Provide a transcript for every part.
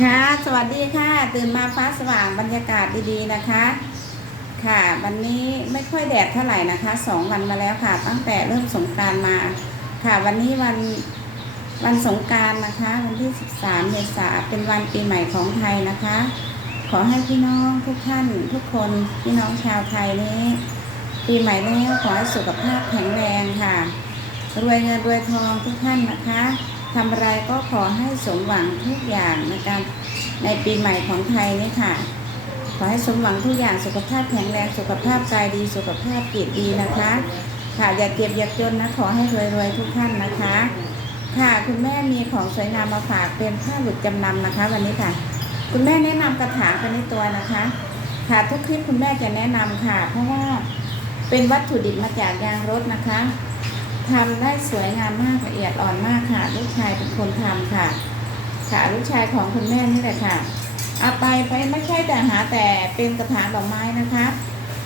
ค่ะ สวัสดีค่ะ ตื่นมาฟ้าสว่างบรรยากาศดีๆนะคะ ค่ะ วันนี้ไม่ค่อยแดดเท่าไหร่นะคะสองวันมาแล้วค่ะ ตั้งแต่เริ่มสงการมา ค่ะ วันนี้วันวันสงการนะคะ วันที่ 13 เมษาเป็นวันปีใหม่ของไทยนะคะ ขอให้พี่น้องทุกท่านทุกคนพี่น้องชาวไทยนี้ ปีใหม่แล้วขอให้สุขภาพแข็งแรงค่ะรวยเงินรวยทองทุกท่านนะคะ ทำอะไรก็ขอให้สมหวังทุกอย่างในการในปีใหม่ของไทยนี่ค่ะ ขอให้สมหวังทุกอย่างสุขภาพแข็งแรงสุขภาพกายดีสุขภาพจิตดีนะคะ ค่ะอย่าเจ็บอย่าจนนะขอให้รวยๆทุกท่านนะคะ ค่ะคุณแม่มีของสวยงามมาฝากเป็นผ้าหลุดจำนำนะคะ วันนี้ค่ะ คุณแม่แนะนำกระถางไปในตัวนะคะ ค่ะทุกคลิปคุณแม่จะแนะนำค่ะ เพราะว่าเป็นวัตถุดิบมาจากยางรถนะคะ ทำได้สวยงามมากละเอียดอ่อนมากค่ะ ลูกชายเป็นคนทำค่ะ ค่ะลูกชายของคุณแม่นี่แหละค่ะเอาไปไปไม่ใช่แต่หาแต่เป็นกระถางดอกไม้นะคะ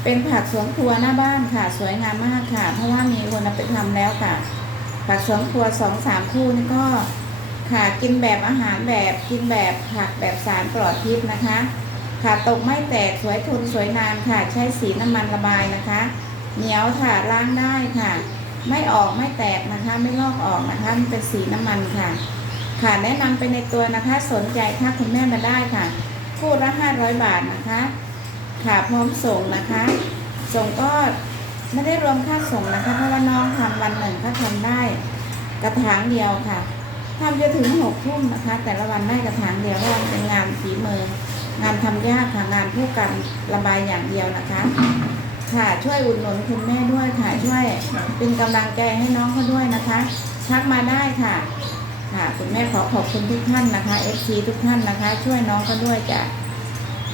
เป็นผักสวนครัวหน้าบ้านค่ะ สวยงามมากค่ะ เพราะว่ามีคนเอาไปทำแล้วค่ะ ผักสวนครัวสองสามคู่นี่ก็ค่ะกินแบบอาหารแบบกินแบบผักแบบสารปลอดพิษนะคะ ค่ะตกไม่แตกสวยทนสวยนานค่ะ ใช้สีน้ำมันระบายนะคะ เหนียวค่ะล้างได้ค่ะ ไม่ออกไม่แตกนะคะ ไม่ลอกออกนะคะมันเป็นสีน้ำมันค่ะ ค่ะแนะนำไปในตัวนะคะ สนใจถ้าคุณแม่มาได้ค่ะ คู่ละห้าร้อยบาทนะคะ ค่ะพร้อมส่งนะคะ ส่งก็ไม่ได้รวมค่าส่งนะคะ เพราะว่าน้องทำวันหนึ่งเขาทำได้กระถางเดียวค่ะทำจะถึงหกทุ่มนะคะ แต่ละวันได้กระถางเดียวเพราะเป็นงานฝีมืองานทำยากค่ะงานผู้กันระบายอย่างเดียวนะคะ ค่ะช่วยอุดหนุนคุณแม่ด้วยค่ะช่วยเป็นกำลังใจให้น้องเขาด้วยนะคะทักมาได้ค่ะ ค่ะคุณแม่ขอขอบคุณทุกท่านนะคะ FC ทุกท่านนะคะ ช่วยน้องเขาด้วยจ้ะ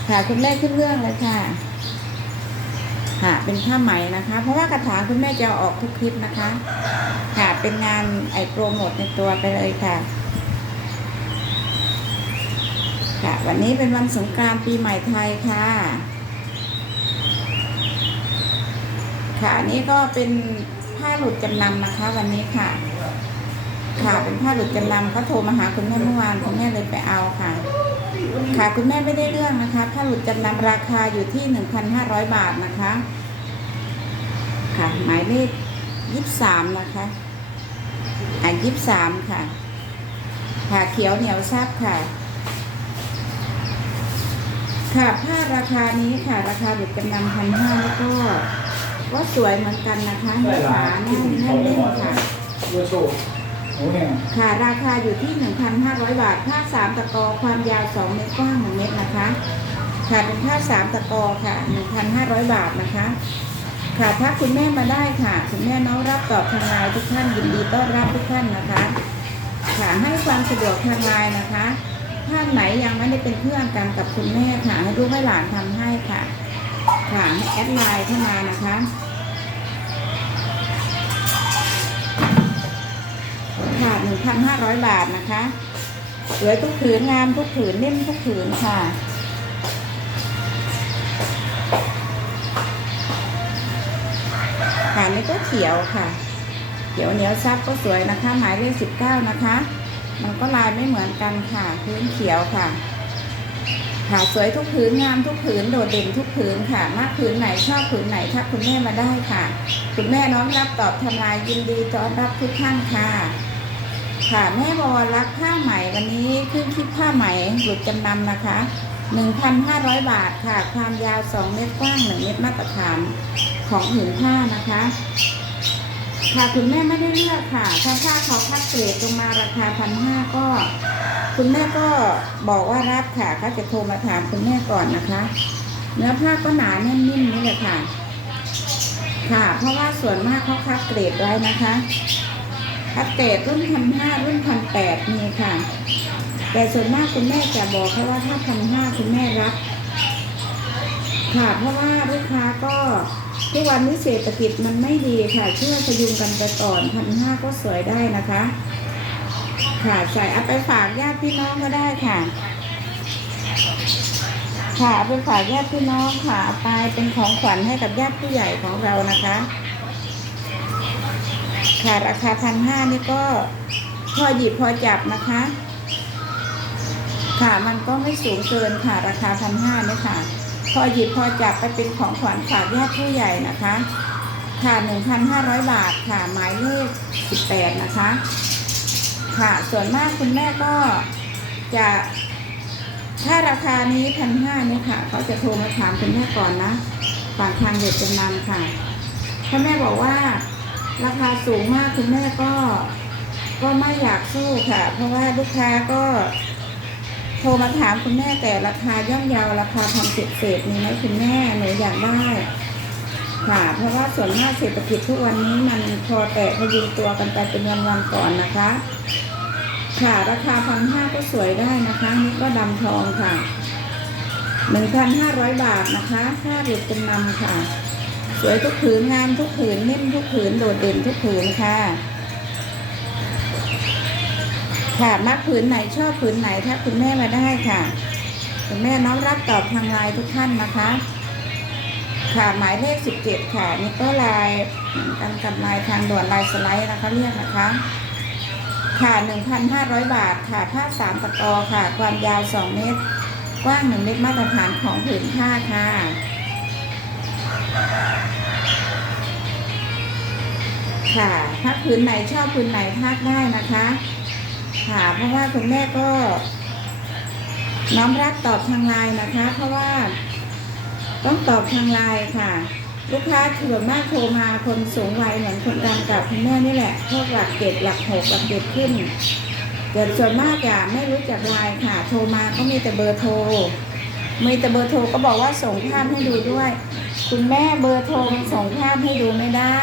ค่ะคุณแม่ขึ้นเรื่องเลยค่ะ ค่ะเป็นผ้าไหมนะคะ เพราะว่ากระถางคุณแม่จะอออกทุกคลิปนะคะ ค่ะเป็นงานไอโปรโมทในตัวไปเลยค่ะค่ะวันนี้เป็นวันสงกรานต์ปีใหม่ไทยค่ะ ค่ะอันนี้ก็เป็นผ้าหลุดจำนำนะคะ วันนี้ค่ะ ค่ะเป็นผ้าหลุดจำนำเขาโทรมาหาคุณแม่เมื่อวานคุณแม่เลยไปเอาค่ะ ค่ะคุณแม่ไม่ได้เรื่องนะคะ ผ้าหลุดจำนำราคาอยู่ที่หนึ่งพันห้าร้อยบาทนะคะ ค่ะหมายเลขยี่สามนะคะอะยี่สามค่ะ ค่ะเขียวเหนียวซับค่ะค่ะผ้าราคานี้ค่ะ ราคาหลุดจำนำพันห้าแล้วก็ ก็สวยเหมือนกันนะคะเนื้อขาแน่นแน่นเล่นค่ะวัวโชว์โอ้เนี่ยค่ะ ราคาอยู่ที่ 1,500 บาทผ้าสามตะกอความยาว2เมตรกว้าง1เมตรนะคะ ค่ะเป็นผ้าสามตะกอค่ะ 1,500 บาทนะคะ ค่ะถ้าคุณแม่มาได้ค่ะ คุณแม่น้องรับตอบทางไลน์ทุกท่านยินดีต้อนรับทุกท่านนะคะ ค่ะให้ความสะดวกทางไลน์นะคะท่านไหนยังไม่ได้เป็นเพื่อนกันกับคุณแม่ค่ะ ให้ลูกให้หลานทำให้ค่ะ ค่ะให้แอดไลน์เข้ามานะคะค่ะ1,500 บาทนะคะสวยทุกผืนงามทุกผืนนิ่มทุกผืนค่ะค่ะนี่ก็เขียวค่ะ เขียวเหนียวซับก็สวยนะคะ หมายเลข19 นะคะ มันก็ลายไม่เหมือนกันค่ะ พื้นเขียวค่ะ ค่ะสวยทุกผืนงามทุกผืนโดดเด่นทุกผืนค่ะมากผืนไหนชอบผืนไหนถ้าคุณแม่มาได้ค่ะ คุณแม่น้อมรับตอบทำลายยินดีต้อนรับทุกท่านค่ะ ค่ะแม่บอรักผ้าไหม่วันนี้ขึ้นคลิปผ้าไหมหลุดจำนำนะคะ1,500 บาทค่ะ ความยาว 2 เมตรกว้าง 1 เมตรมาตรฐานของผืนผ้านะคะ ค่ะคุณแม่ไม่ได้เลือกค่ะ ถ้าผ้าเขาคัดเกรดลงมาราคาพันห้าก็ คุณแม่ก็บอกว่ารับค่ะก็จะโทรมาถามคุณแม่ก่อนนะคะ เนื้อผ้าก็หนาแน่นนิ่มนี่แหละค่ะ ค่ะ เพราะว่าส่วนมากเขาคัดเกรดไว้นะคะคัดเกรดรุ่นพันห้ารุ่นพันแปดมีค่ะ แต่ส่วนมากคุณแม่จะบอกเขาว่าถ้าพันห้าคุณแม่รับค่ะเพราะว่าลูกค้าก็ทุกวันนี้เศรษฐกิจมันไม่ดีค่ะเชื่อพยุงกันไปก่อนพันห้าก็สวยได้นะคะ ค่ะ ใส่เอาไปฝากญาติพี่น้องก็ได้ค่ะ ค่ะเอาไปฝากญาติพี่น้องค่ะเอาไปเป็นของขวัญให้กับญาติผู้ใหญ่ของเรานะคะ ค่ะราคาพันห้านี่ก็พอหยิบพอจับนะคะคค่ะมันก็ไม่สูงเกินค่ะ ราคาพันห้าเนี่ยค่ะ พอหยิบพอจับไปเป็นของขวัญฝากญาติผู้ใหญ่นะคะค่ะหนึ่งพันห้าร้อยบาท ค่ะ หมายเลขสิบแปดนะคะ ค่ะ ส่วนมากคุณแม่ก็จะถ้าราคานี้พันห้านี่ค่ะเขาจะโทรมาถามคุณแม่ก่อนนะฝากทางเด็ดจำนำค่ะถ้าแม่บอกว่าราคาสูงมากคุณแม่ก็ ก็ไม่อยากสู้ค่ะ เพราะว่าลูกค้าก็โทรมาถามคุณแม่แต่ราคาย่อมเยาวราคาพันเศษเศษๆมีไหมคุณแม่หนูอยากได้ ค่ะ เพราะว่าส่วนมากเศรษฐกิจทุกวันนี้มันพอแตะพยุงตัวกันไปเป็นวันๆก่อนนะคะ ค่ะราคาพันห้าก็สวยได้นะคะนี่ก็ดำทองค่ะหนึ่งพันห้าร้อยบาทนะคะค่าเด็ดจำนำค่ะ สวยทุกผืนงามทุกผืนเน้นทุกผืนโดดเด่นทุกผืนค่ะ ค่ะมักผืนไหนชอบผืนไหนถ้าคุณแม่มาได้ค่ะ คุณแม่น้อมรับตอบทางไลน์ทุกท่านนะคะ ค่ะหมายเลขสิบเจ็ดค่ะนี่ก็ลายกันกับลายทางด่วนลายสไลด์นะคะเรียกนะคะ ค่ะหนึ่งพันห้าร้อยบาทค่ะผ้าสามตะกอค่ะ ความยาวสองเมตร กว้างหนึ่งเมตรมาตรฐานของผืนผ้าค่ะค่ะ ถ้าผืนไหนชอบผืนไหนทักได้นะคะ ค่ะ เพราะว่าคุณแม่ก็ น้อมรับตอบทางไลน์นะคะ เพราะว่า ต้องตอบทางไลน์ค่ะ ลูกค้าส่วนมากโทรมาคนสูงวัยเหมือนคนดำกับคุณแม่นี่แหละพวกหลักเจ็ดหลักหกหลักเจ็ดขึ้นแต่ส่วนมากอะไม่รู้จักไลน์ค่ะ โทรมาก็มีแต่เบอร์โทรมีแต่เบอร์โทรก็บอกว่าส่งภาพให้ดูด้วย คุณแม่เบอร์โทรส่งภาพให้ดูไม่ได้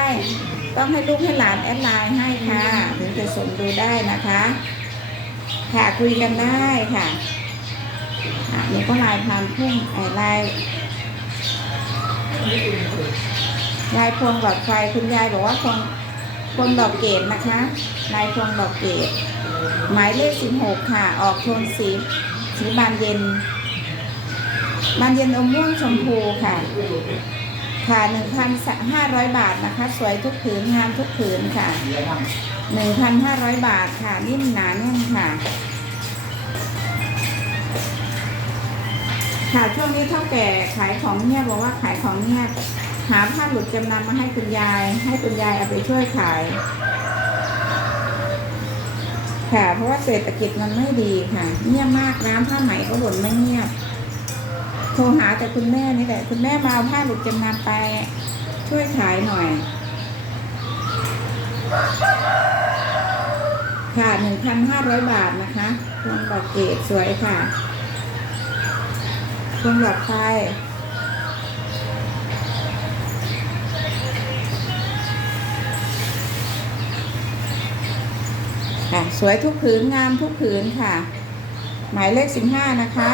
ต้องให้ลูกให้หลานแอดไลน์ให้ค่ะถึงจะส่งดูได้นะคะค่ะคุยกันได้ค่ะอะนี่ก็ลายพามพุ่งไอ้ลาย ลายพวงดอกไฟคุณยายบอกว่าพวงพวงดอกเกดนะคะลายพวงดอกเกดหมายเลขสิบหกค่ะ ออกโทนสีสีบานเย็นบานเย็นอมม่วงชมพูค่ะ ค่ะหนึ่งพันห้าร้อยบาทนะคะ สวยทุกผืนงามทุกผืนค่ะหนึ่งพันห้าร้อยบาทค่ะนิ่มหนาแน่นค่ะ ค่ะช่วงนี้เท่าแก่ขายของเงียบบอกว่าขายของเงียบหาผ้าหลุดจำนำมาให้คุณยาย ให้คุณยายเอาไปช่วยขาย ค่ะ เพราะว่าเศรษฐกิจมันไม่ดีค่ะ เงียบมากร้านผ้าไหมก็หล่นไม่เงียบ โทรหาแต่คุณแม่นี่แหละคุณแม่มาเอาผ้าหลุดจำนำไปช่วยขายหน่อย ค่ะหนึ่งพันห้าร้อยบาทนะคะพวงดอกเกดสวยค่ะ พวงดอกไฟค่ะสวยทุกผืนงามทุกผืนค่ะ หมายเลขสิบห้านะคะ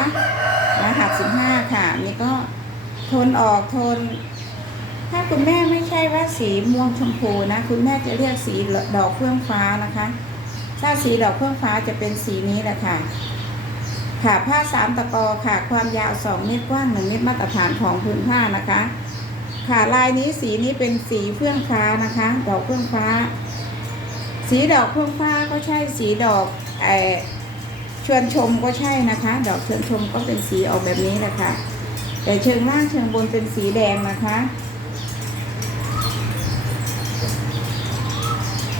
รหัสสิบห้าค่ะนี่ก็โทนออกโทน ถ้าคุณแม่ไม่ใช่ว่าสีม่วงชมพูนะ คุณแม่จะเรียกสีดอกเฟื่องฟ้านะคะ ถ้าสีดอกเฟื่องฟ้าจะเป็นสีนี้แหละค่ะ ค่ะผ้าสามตะกอค่ะ ความยาวสองเมตรกว้างหนึ่งเมตรมาตรฐานของพื้นผ้านะคะ ค่ะลายนี้สีนี้เป็นสีเฟื่องฟ้านะคะ ดอกเฟื่องฟ้า สีดอกเฟื่องฟ้าก็ใช่สีดอกไอชวนชมก็ใช่นะคะ ดอกชวนชมก็เป็นสีออกแบบนี้แหละค่ะแต่เชิงล่างเชิงบนเป็นสีแดงนะคะ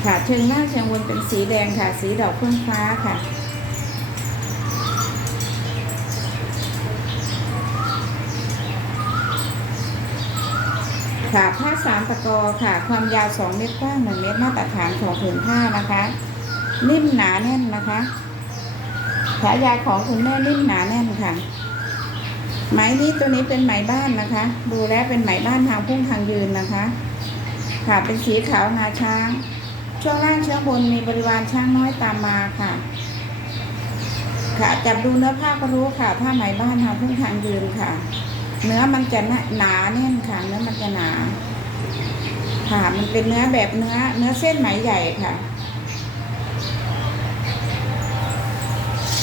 ค่ะเชิงหน้าเชิงบนเป็นสีแดงค่ะ สีดอกเฟื่องฟ้าค่ะ ค่ะผ้าสามตะกอค่ะ ความยาวสองเมตรกว้างหนึ่งเมตรมาตรฐานของผืนผ้านะคะ นิ่มหนาแน่นนะคะขายายของคุณแม่นิ่มหนาแน่นค่ะ ไหมนี้ตัวนี้เป็นไหมบ้านนะคะ ดูแล้วเป็นไหมบ้านทางพุ่งทางยืนนะคะ ค่ะเป็นสีขาวงาช้าง ช่วงล่างช่วงบนมีบริวารช้างน้อยตามมาค่ะ ค่ะจับดูเนื้อผ้าก็รู้ค่ะผ้าไหมบ้านทางพุ่งทางยืนค่ะ เนื้อมันจะหนาแน่นค่ะ เนื้อมันจะหนา ค่ะ มันเป็นเนื้อแบบเนื้อ เนื้อเส้นไหมใหญ่ค่ะ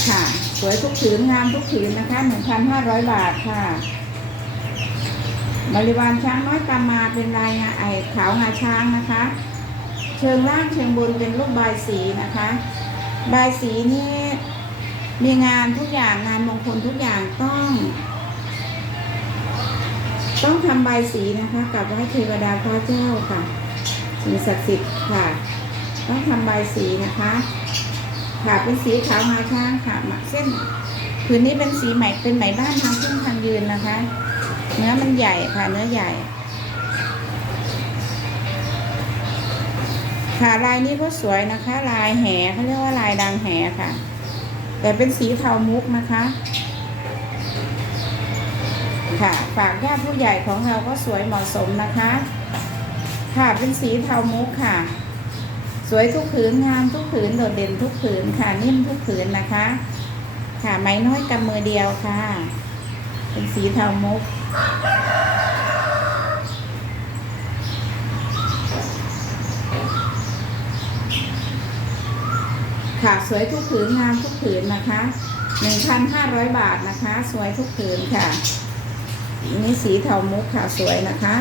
ค่ะ สวยทุกผืนงามทุกผืนนะคะหนึ่งพันห้าร้อยบาทค่ะ บริวารช้างน้อยตามมาเป็นลายงาไอขาวงาช้างนะคะ เชิงล่างเชิงบนเป็นรูปบสีนะคะ ใบสีนี่มีงานทุกอย่างงานมงคลทุกอย่างต้อง ต้องทำใบสีนะคะกับไหว้เทวดาพ่อเจ้าค่ะสิ่งศักดิ์สิทธิ์ค่ะ ต้องทำใบสีนะคะค่ะเป็นสีขาวงาช้างค่ะหมักเส้นผืนนี้เป็นสีไหมเป็นไหมบ้านทางขึ้นทางยืนนะคะ เนื้อมันใหญ่ค่ะเนื้อใหญ่ ค่ะลายนี้ก็สวยนะคะ ลายแหเขาเรียกว่าลายดังแหค่ะ แต่เป็นสีเทามุกนะคะ ค่ะ ฝากญาติผู้ใหญ่ของเราก็สวยเหมาะสมนะคะ ค่ะเป็นสีเทามุกค่ะ สวยทุกผืนงามทุกผืนโดดเด่นทุกผืนค่ะนิ่มทุกผืนนะคะ ค่ะไม้น้อยกำมือเดียวค่ะ เป็นสีเทามุกค่ะสวยทุกผืนงามทุกผืนนะคะ 1,500 บาทนะคะ สวยทุกผืนค่ะ นี่สีเทามุกค่ะสวยนะคะ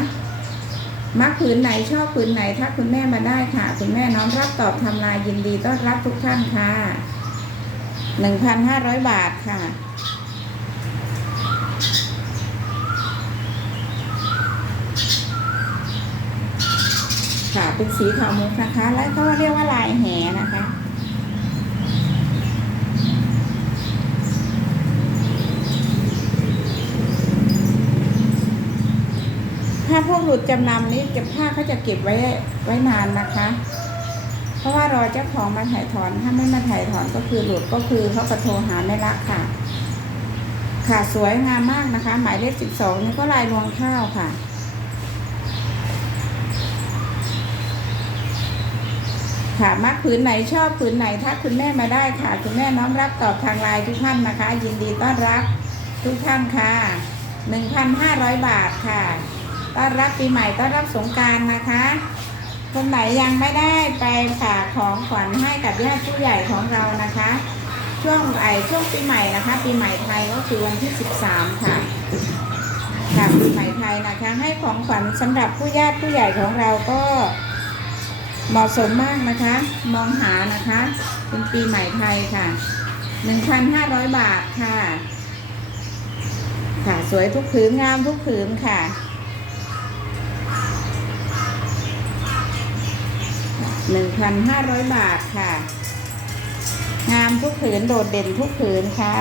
มักผืนไหนชอบผืนไหนถ้าคุณแม่มาได้ค่ะ คุณแม่น้อมรับตอบทำลายยินดีต้อนรับทุกท่านค่ะ1,500บาทค่ะ ค่ะเป็นสีขาวมุกนะคะ แล้วก็เรียกว่าลายแหนะคะ ถ้าพวกหลุดจำนำนี้เก็บผ้าเขาจะเก็บไว้ไว้นานนะคะ เพราะว่ารอเจ้าของมาถ่ายถอน ถ้าไม่มาถ่ายถอนก็คือหลุดก็คือเขาก็โทรหาไม่รักค่ะ ค่ะสวยงามมากนะคะ หมายเลขสิบสองนี่ก็ลายรวงข้าวค่ะค่ะมักผืนไหนชอบผืนไหนถ้าคุณแม่มาได้ค่ะ คุณแม่น้อมรับตอบทางไลน์ทุกท่านนะคะ ยินดีต้อนรับทุกท่านค่ะหนึ่งพันห้าร้อยบาทค่ะ ต้อนรับปีใหม่ต้อนรับสงการนะคะคนไหนยังไม่ได้ไปฝากของขวัญให้กับญาติผู้ใหญ่ของเรานะคะ ช่วงไอช่วงปีใหม่นะคะ ปีใหม่ไทยก็คือวันที่ 13 ค่ะค่ะปีใหม่ไทยนะคะ ให้ของขวัญสำหรับผู้ญาติผู้ใหญ่ของเราก็เหมาะสมมากนะคะ มองหานะคะเป็นปีใหม่ไทยค่ะ 1,500 บาทค่ะ ค่ะสวยทุกผืนงามทุกผืนค่ะ หนึ่งพันห้าร้อยบาทค่ะ งามทุกผืนโดดเด่นทุกผืนค่ะ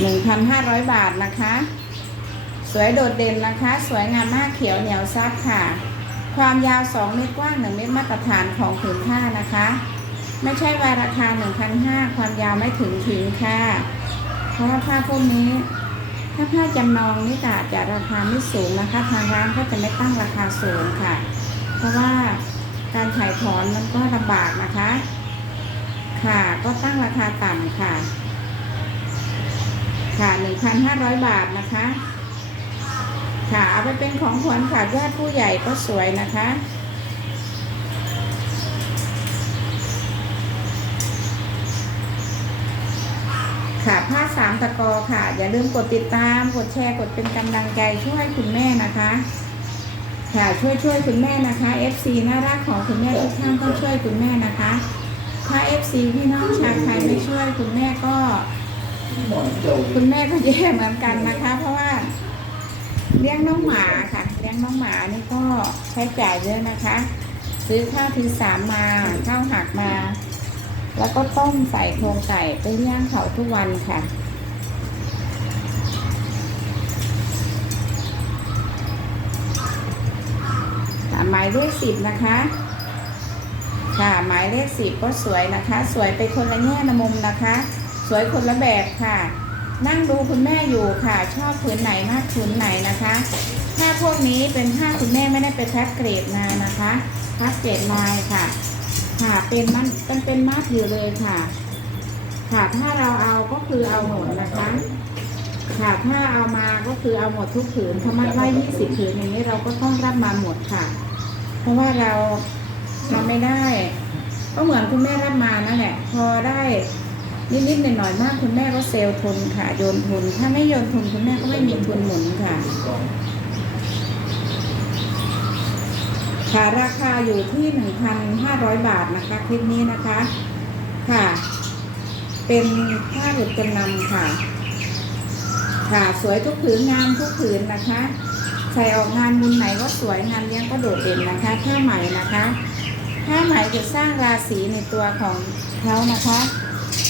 หนึ่งพันห้าร้อยบาทนะคะ สวยโดดเด่นนะคะ สวยงามมากเขียวเหนียวซับค่ะ ความยาว2เมตรกว้าง1เมตรมาตรฐานของผืนผ้านะคะ ไม่ใช่วาราคา1,500ความยาวไม่ถึงถึงค่ะ เพราะว่าผ้าพวกนี้ ถ้าผ้าจำนองนี่ก็อาจจะราคาไม่สูงนะคะ ทางร้านก็จะไม่ตั้งราคาสูงค่ะ เพราะว่าการถ่ายถอนมันก็ลำบากนะคะ ค่ะก็ตั้งราคาต่ำค่ะ ค่ะ 1,500 บาทนะคะ ค่ะเอาไปเป็นของขวัญฝากญาติผู้ใหญ่ก็สวยนะคะค่ะผ้า ตะกอค่ะ อย่าลืมกดติดตาม กดแชร์ กดเป็นกำลังใจช่วยคุณแม่นะคะ ค่ะช่วยช่วยคุณแม่นะคะ FC น่ารักของคุณแม่ทุกท่านต้องช่วยคุณแม่นะคะ ถ้า FC พี่น้องชาวไทยไม่ช่วยคุณแม่ก็ คุณแม่ก็แย่เหมือนกันนะคะ เพราะว่าเลี้ยงน้องหมาค่ะเลี้ยงน้องหมานี่ก็ใช้จ่ายเยอะนะคะ ซื้อข้าวทีสามมาข้าวหักมา แล้วก็ต้มใส่โครงไก่ไปย่างเขาทุกวันค่ะ หมายเลขสิบนะคะ ค่ะหมายเลขสิบก็สวยนะคะ สวยไปคนละแง่ละมุมนะคะ สวยคนละแบบค่ะ นั่งดูคุณแม่อยู่ค่ะ ชอบผืนไหนมากผืนไหนนะคะผ้าพวกนี้เป็นผ้าคุณแม่ไม่ได้ไปแพ็คเกรดมานะคะแพ็คเกรดลายค่ะ ค่ะเป็นมันเป็นเป็นมัดอยู่เลยค่ะ ค่ะถ้าเราเอาก็คือเอาหมดนะคะค่ะถ้าเอามาก็คือเอาหมดทุกผืนถ้ามัดไว้ยี่สิบผืนอย่างนี้เราก็ต้องรับมาหมดค่ะ เพราะว่าเราเราไม่ได้ ก็เหมือนคุณแม่รับมานั่นแหละ พอได้นิดๆหน่อยๆมากคุณแม่ก็เซลทุนค่ะ โยนทุน ถ้าไม่โยนทุนคุณแม่ก็ไม่มีทุนหมุนค่ะ ค่ะราคาอยู่ที่1,500บาทนะคะ คลิปนี้นะคะ ค่ะ เป็นผ้าหลุดจำนำค่ะ ค่ะสวยทุกผืนงามทุกผืนนะคะ ใส่ออกงานมุมไหนก็สวยงานเลี้ยงก็โดดเด่นนะคะผ้าไหมนะคะผ้าไหมจะสร้างราศีในตัวของเขานะคะ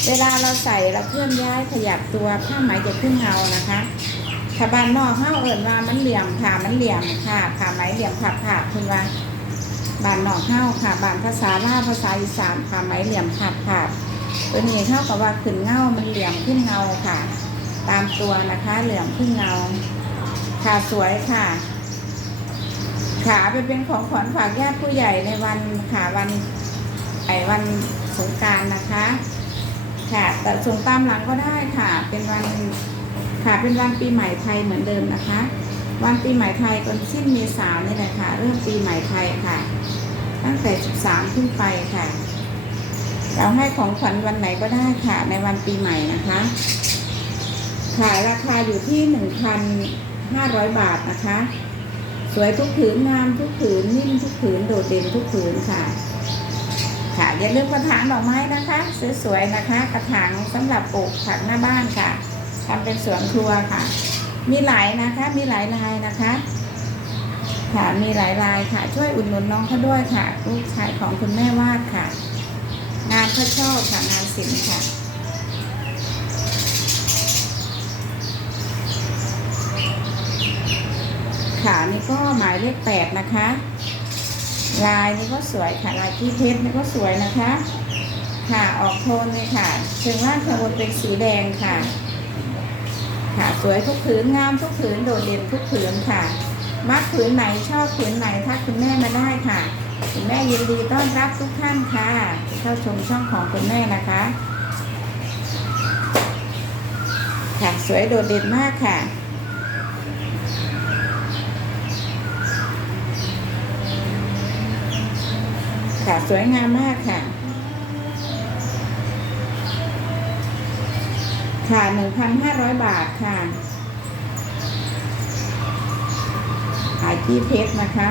เวลาเราใส่เราเคลื่อนย้ายขยับตัวผ้าไหมจะขึ้นเงานะคะถ้าบานนอกเข้าเอิญว่ามันเหลี่ยมผ่ามันเหลี่ยมค่ะผ่าไหมเหลี่ยมผับผับคุณว่าบานนอกเข้าค่ะบานภาษาลาวภาษาอีสานผ่าไหมเหลี่ยมผับผับตัวนี้เท่ากับว่าขึ้นเงามันเหลี่ยมขึ้นเงาค่ะ ตามตัวนะคะเหลี่ยมขึ้นเงา ค่ะสวยค่ะ ขาไปเป็นของขวัญฝากญาติผู้ใหญ่ในวันขาวันไอวันสงการนะคะ ค่ะ แต่ส่งตามหลังก็ได้ค่ะ เป็นวันค่ะเป็นวันปีใหม่ไทยเหมือนเดิมนะคะ วันปีใหม่ไทยตอนสิ้นเมษายนนี่แหละค่ะ เริ่มปีใหม่ไทยค่ะ ตั้งแต่ 13 ขึ้นไปค่ะ เราให้ของขวัญวันไหนก็ได้ค่ะ ในวันปีใหม่นะคะขายราคาอยู่ที่ 1,500 บาทนะคะ สวยทุกผืนงามทุกผืนนิ่มทุกผืนโดดเด่นทุกผืนค่ะ ค่ะอย่าลืมกระถางดอกไม้นะคะ สวยๆนะคะ กระถางสำหรับปลูกผักหน้าบ้านค่ะทำเป็นสวนครัวค่ะ มีหลายนะคะ มีหลายลายนะคะ ค่ะมีหลายลายค่ะ ช่วยอุดหนุนน้องเขาด้วยค่ะ ลูกชายของคุณแม่วาดค่ะ งานเขาชอบค่ะงานศิลป์ค่ะ ขานี่ ก็หมายเลขแปดนะคะ ลายนี่ก็สวยค่ะ ลายที่เพชรนี่ก็สวยนะคะ ค่ะออกโทนเลยค่ะเชิงล่างข้างบนเป็นสีแดงค่ะ ค่ะสวยทุกผืนงามทุกผืนโดดเด่นทุกผืนค่ะ มักผืนไหนชอบผืนไหนถ้าคุณแม่มาได้ค่ะคุณแม่ยินดีต้อนรับทุกท่านค่ะที่เข้าชมช่องของคุณแม่นะคะ ค่ะสวยโดดเด่นมากค่ะ ค่ะ สวยงามมากค่ะ ค่ะหนึ่งพันห้าร้อยบาทค่ะขายที่เพชรนะคะ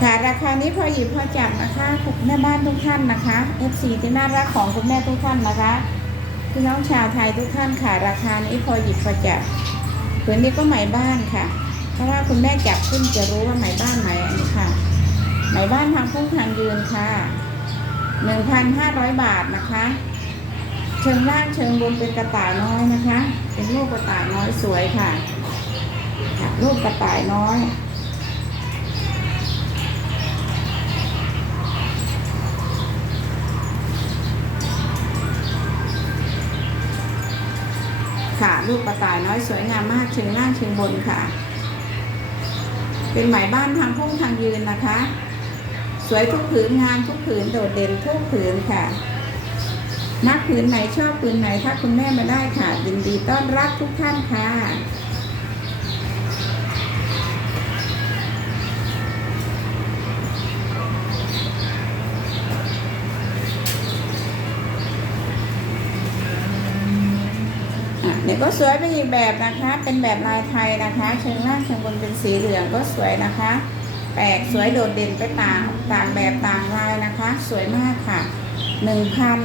ค่ะราคานี้พอหยิบพอจับนะคะคุณแม่บ้านทุกท่านนะคะ FC ที่น่ารักของคุณแม่ทุกท่านนะคะพี่น้องชาวไทยทุกท่านค่ะ ราคานี้พอหยิบพอจับผืนนี้ก็ไหมบ้านค่ะ เพราะว่าคุณแม่จับขึ้นจะรู้ว่าไหมบ้านไหมอันนี้ค่ะ ไหมบ้านทางพุ่งทางยืนค่ะ1,500บาทนะคะ เชิงล่างเชิงบนเป็นกระต่ายน้อยนะคะ เป็นรูปกระต่ายน้อยสวยค่ะค่ะรูปกระต่ายน้อยค่ะรูปกระต่ายน้อยสวยงามมากเชิงล่างเชิงบนค่ะ เป็นหมายบ้านทางพุ่งทางยืนนะคะ สวยทุกผืนงามทุกผืนโดดเด่นทุกผืนค่ะ นักผืนไหนชอบผืนไหนถ้าคุณแม่มาได้ค่ะยินดีต้อนรับทุกท่านค่ะอะเนี่ยก็สวยไปอีกแบบนะคะ เป็นแบบลายไทยนะคะ เชิงล่างเชิงบนเป็นสีเหลืองก็สวยนะคะ แปลกสวยโดดเด่นไปต่างต่างแบบต่างลายนะคะ สวยมากค่ะหนึ่งพัน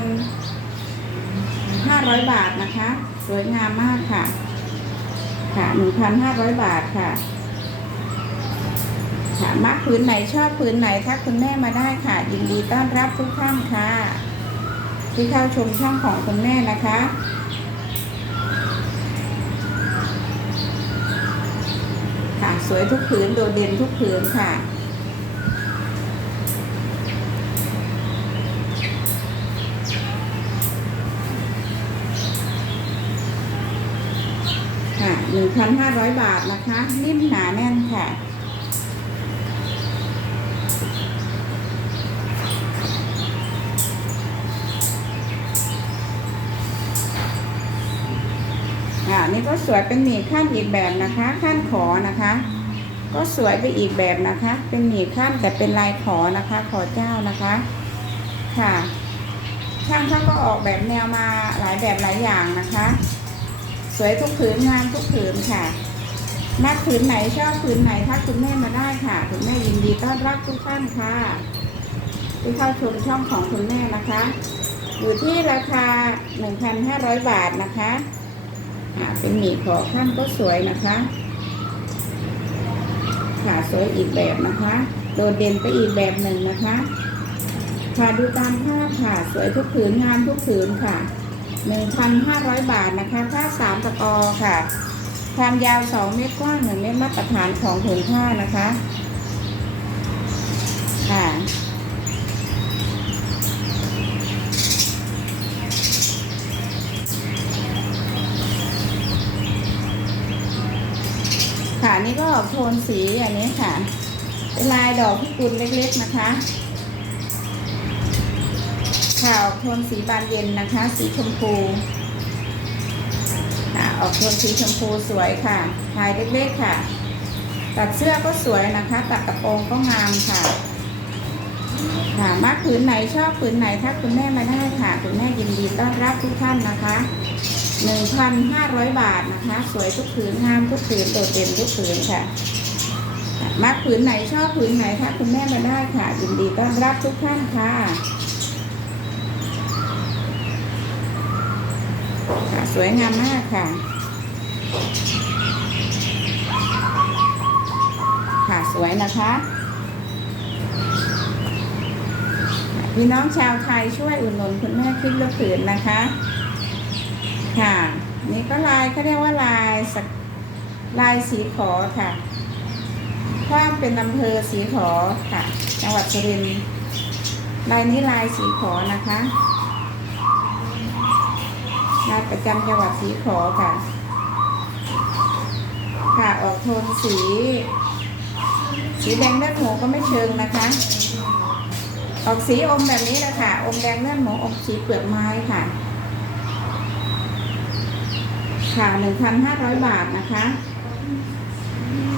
ห้าร้อยบาทนะคะ สวยงามมากค่ะ ค่ะหนึ่งพันห้าร้อยบาทค่ะค่ะมักพื้นไหนชอบพื้นไหนถ้าคุณแม่มาได้ค่ะ ยินดีต้อนรับทุกท่านค่ะ ที่เข้าชมช่องของคุณแม่นะคะ ค่ะ สวยทุกผืนโดดเด่นทุกผืนค่ะ ค่ะหนึ่งพันห้าร้อยบาทนะคะ นิ่มหนาแน่นค่ะอ่านี่ก็สวยเป็นหมี่ขั้นอีกแบบนะคะ ขั้นขอนะคะ ก็สวยไปอีกแบบนะคะ เป็นหมี่ขั้นแต่เป็นลายขอนะคะ ขอเจ้านะคะ ค่ะ ช่างเขาก็ออกแบบแนวมาหลายแบบหลายอย่างนะคะ สวยทุกผืนงามทุกผืนค่ะนักผืนไหนชอบผืนไหนถ้าคุณแม่มาได้ค่ะ คุณแม่ยินดีต้อนรับทุกท่านค่ะ ที่เข้าชมช่องของคุณแม่นะคะ อยู่ที่ราคา 1,500 บาทนะคะ เป็นหมี่ขอข้ามก็สวยนะคะ ค่ะสวยอีกแบบนะคะ โดดเด่นไปอีกแบบหนึ่งนะคะ ค่ะดูตามภาพค่ะ สวยทุกผืนงามทุกผืนค่ะ 1,500 บาทนะคะผ้าสามตะกอค่ะ ความยาว 2 เมตรกว้าง 1 เมตรมาตรฐานของผืนผ้านะคะ ค่ะ นี่ก็ออกโทนสีอันนี้ค่ะ เป็นลายดอกพิกุลเล็กๆนะคะค่ะออกโทนสีบานเย็นนะคะ สีชมพูค่ะออกโทนสีชมพูสวยค่ะลายเล็กๆค่ะ ตัดเสื้อก็สวยนะคะ ตัดกระโปรงก็งามค่ะค่ะมากผืนไหนชอบผืนไหนถ้าคุณแม่มาได้ค่ะ คุณแม่ยินดีต้อนรับทุกท่านนะคะ 1,500 บาทนะคะ สวยทุกผืนงามทุกผืนโดดเด่นทุกผืนค่ะมากผืนไหนชอบผืนไหนถ้าคุณแม่มาได้ค่ะยินดีต้อนรับทุกท่านค่ะค่ะ สวยงามมากค่ะ ค่ะสวยนะคะพี่น้องชาวไทยช่วยอุดหนุนคุณแม่คิดละผืนนะคะ ค่ะนี่ก็ลายเขาเรียกว่าลายสักลายสีขอค่ะความเป็นอำเภอสีขอค่ะ จังหวัดสุรินทร์ลายนี้ลายสีขอนะคะลายประจำจังหวัดสีขอค่ะ ค่ะออกโทนสี สีแดงเลือดหมูก็ไม่เชิงนะคะ ออกสีอมแบบนี้แหละค่ะ อมแดงเลือดหมูอมสีเปลือกไม้ค่ะ ค่ะหนึ่งพันห้าร้อยบาทนะคะ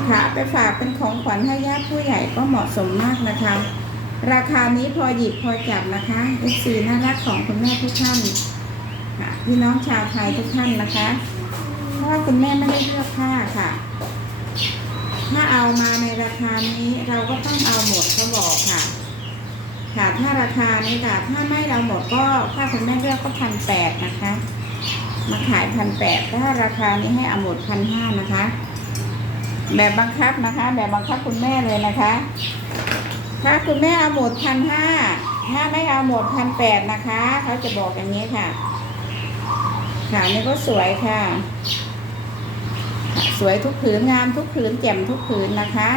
ค่ะไปฝากเป็นของขวัญให้ญาติผู้ใหญ่ก็เหมาะสมมากนะคะ ราคานี้พอหยิบพอจับนะคะเอฟซีน่ารักของคุณแม่ทุกท่านค่ะพี่น้องชาวไทยทุกท่านนะคะเพราะว่าคุณแม่ไม่ได้เลือกผ้าค่ะ ถ้าเอามาในราคานี้เราก็ต้องเอาหมดเขาบอกค่ะ ค่ะถ้าราคานี้ค่ะถ้าไม่เราหมดก็ถ้าคุณแม่เลือกก็พันแปดนะคะ มาขายพันแปดถ้าราคานี้ให้อหมดพันห้านะคะ แบบบังคับนะคะ แบบบังคับคุณแม่เลยนะคะ ถ้าคุณแม่เอาหมดพันห้าถ้าไม่เอาหมดพันแปดนะคะเขาจะบอกอย่างนี้ค่ะค่ะนี่ก็สวยค่ะ สวยทุกผืนงามทุกผืนแจ่มทุกผืนนะคะ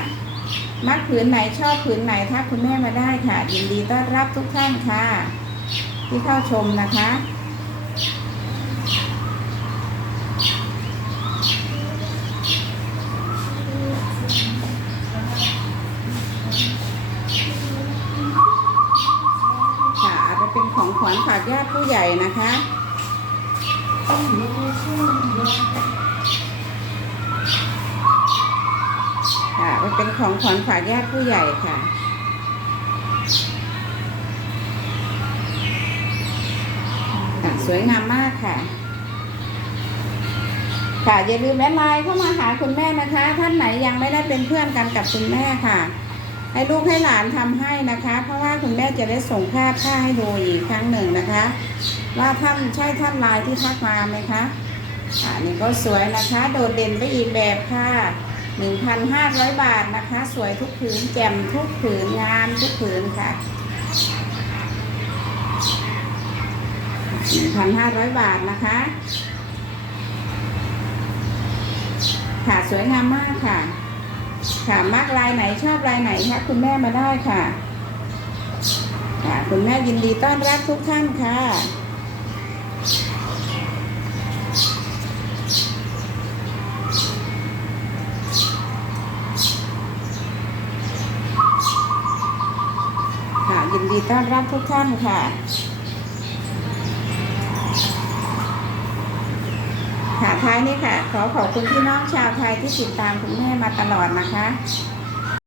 มักผืนไหนชอบผืนไหนถ้าคุณแม่มาได้ค่ะ ยินดีต้อนรับทุกท่านค่ะ ที่เข้าชมนะคะอาจจะเป็นของขวั ญาติผู้ใหญ่นะคะค่ะเป็นของขวัญฝากญาติผู้ใหญ่ค่ะค่ะสวยงามมากค่ะ ค่ะอย่าลืมแอดไลน์เข้ามาหาคุณแม่นะคะ ท่านไหนยังไม่ได้เป็นเพื่อนกันกับคุณแม่ค่ะ ให้ลูกให้หลานทำให้นะคะ เพราะว่าคุณแม่จะได้ส่งภาพผ้าให้ดูอีกครั้งหนึ่งนะคะ ว่าท่านใช่ท่านลน์ที่ทักมาไหมคะอ่านี่ก็สวยนะคะ โดดเด่นไปอีกแบบค่ะ1,500 บาทนะคะ สวยทุกผืนแจ่มทุกผืนงามทุกผืนค่ะ1,500 บาทนะคะค่ะสวยงามมากค่ะ ค่ะมากลายไหนชอบลายไหนคะคุณแม่มาได้ค่ะ ค่ะคุณแม่ยินดีต้อนรับทุกท่านค่ะค่ะยินดีต้อนรับทุกท่านค่ะ ค่ะท้ายนี้ค่ะ ขอขอบคุณพี่น้องชาวไทยที่ติดตามคุณแม่มาตลอดนะคะ